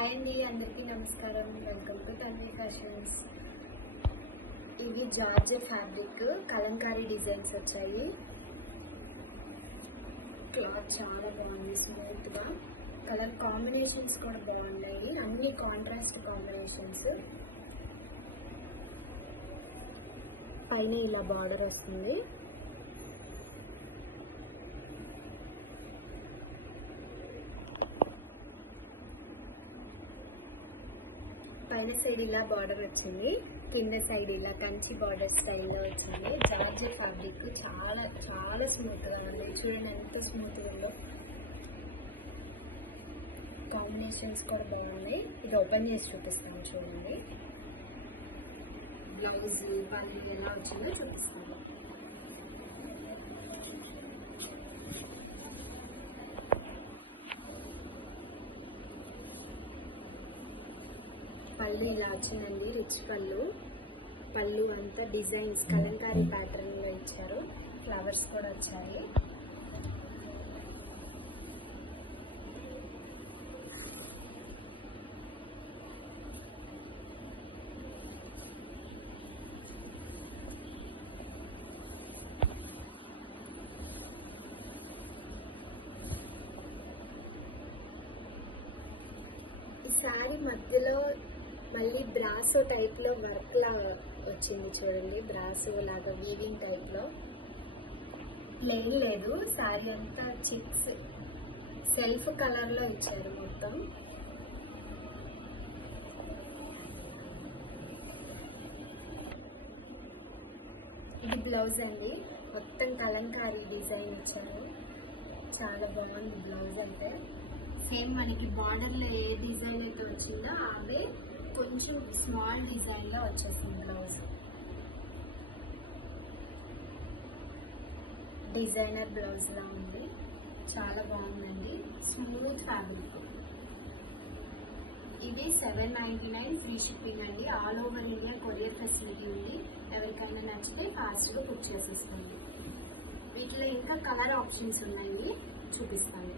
Hi అండి, అందరికీ నమస్కారం. Welcome to Tanvi fashions. ఇవి జార్జెట్ ఫ్యాబ్రిక్ కలంకారీ డిజైన్స్ వచ్చాయి. క్లాత్ చాలా బాగుంది, స్మూత్గా. కలర్ కాంబినేషన్స్ కూడా బాగున్నాయి, అన్ని కాంట్రాస్ట్ కాంబినేషన్స్. పైన ఇలా బార్డర్ వస్తుంది. పైన సైడ్ ఇలా బార్డర్ వచ్చింది, కింద సైడ్ ఇలా కంచి బార్డర్ స్టైల్లో వచ్చింది. జార్జెట్ ఫ్యాబ్రిక్ చాలా చాలా స్మూత్గా ఉంది. చూడండి ఎంత స్మూత్గా ఉందో. కాంబినేషన్స్ కూడా బాగున్నాయి. ఇది ఓపెన్ చేసి చూపిస్తాను చూడండి. బ్లౌజ్ పళ్ళు ఎలా వచ్చిందో చూపిస్తాను. పళ్ళు ఇలా వచ్చిందండి, రిచ్ పళ్ళు. పళ్ళు అంతా డిజైన్స్ కలంకారీ ప్యాటర్న్లో ఇచ్చారు. ఫ్లవర్స్ కూడా వచ్చాయి. ఈ శారీ మధ్యలో మళ్ళీ బ్రాసో టైప్లో వర్క్ లాగా వచ్చింది చూడండి. బ్రాసో లాగా వీవింగ్ టైప్లో. ప్లెయిన్ లేదు, శారీ అంతా చిక్స్ సెల్ఫ్ కలర్లో ఇచ్చారు మొత్తం. ఇది బ్లౌజ్ అండి, మొత్తం కలంకారీ డిజైన్ ఇచ్చారు. చాలా బాగుంది బ్లౌజ్ అంటే. సేమ్ మనకి బార్డర్లో ఏ డిజైన్ అయితే వచ్చిందో అవే కొంచెం స్మాల్ డిజైన్లో వచ్చేసింది బ్లౌజ్. డిజైనర్ బ్లౌజ్లా ఉంది, చాలా బాగుందండి. Smooth fabric. ఇది $799 ఫ్రీ షిప్పింగ్ అండి. All over India courier facility ఉంది. ఎవరికైనా నచ్చితే ఫాస్ట్గా బుక్ చేసేసుకోండి. వీటిలో ఇంకా కలర్ ఆప్షన్స్ ఉన్నాయి, చూపిస్తాను.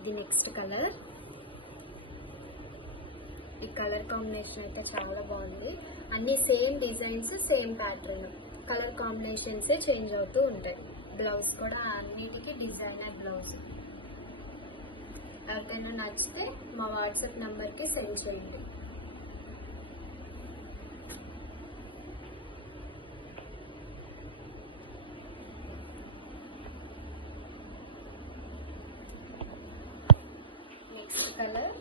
ఇది నెక్స్ట్ కలర్. ఈ కలర్ కాంబినేషన్ అయితే చాలా బాగుంది. అన్ని same designs, same pattern. Colour కాంబినేషన్సే చేంజ్ అవుతూ ఉంటాయి. బ్లౌజ్ కూడా అన్నిటికీ డిజైనర్ బ్లౌజ్. ఎవరికైనా నచ్చితే మా వాట్సాప్ నెంబర్కి సెండ్ చేయండి. Next colour.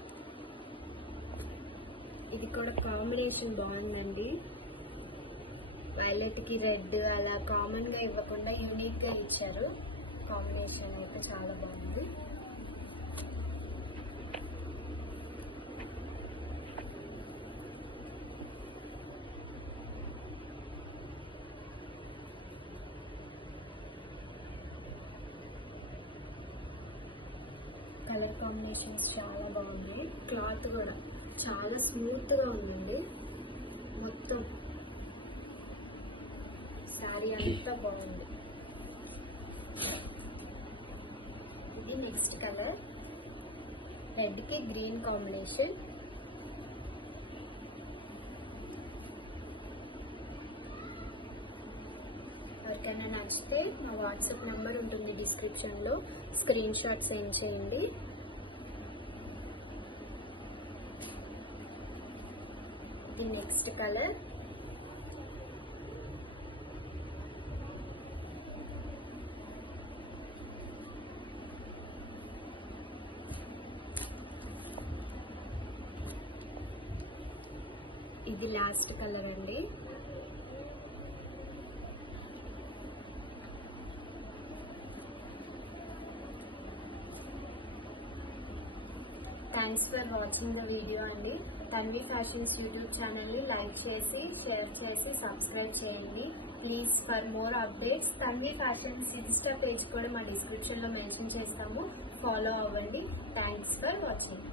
ఇది కూడా కాంబినేషన్ బాగుందండి. వైలెట్కి రెడ్ అలా కామన్గా ఇవ్వకుండా యూనిక్గా ఇచ్చారు. కాంబినేషన్ అయితే చాలా బాగుంది. కలర్ కాంబినేషన్స్ చాలా బాగున్నాయి. క్లాత్ కూడా చాలా స్మూత్గా ఉందండి. మొత్తం శారీ అంతా బాగుంది. ఇది నెక్స్ట్ కలర్. రెడ్కి గ్రీన్ కాంబినేషన్. ఎవరికైనా నచ్చితే మా వాట్సాప్ నెంబర్ ఉంటుంది డిస్క్రిప్షన్లో, స్క్రీన్ షాట్ సెండ్ చేయండి. ఇది నెక్స్ట్ కలర్. ఇది లాస్ట్ కలర్ అండి. Thanks for watching the video అండి. తన్వి ఫ్యాషన్స్ యూట్యూబ్ ఛానల్ని లైక్ చేసి, షేర్ చేసి, సబ్స్క్రైబ్ చేయండి please. For more updates Tanvi fashions Insta page కూడా మా డిస్క్రిప్షన్లో మెన్షన్ చేస్తాము, ఫాలో అవ్వండి. Thanks for watching.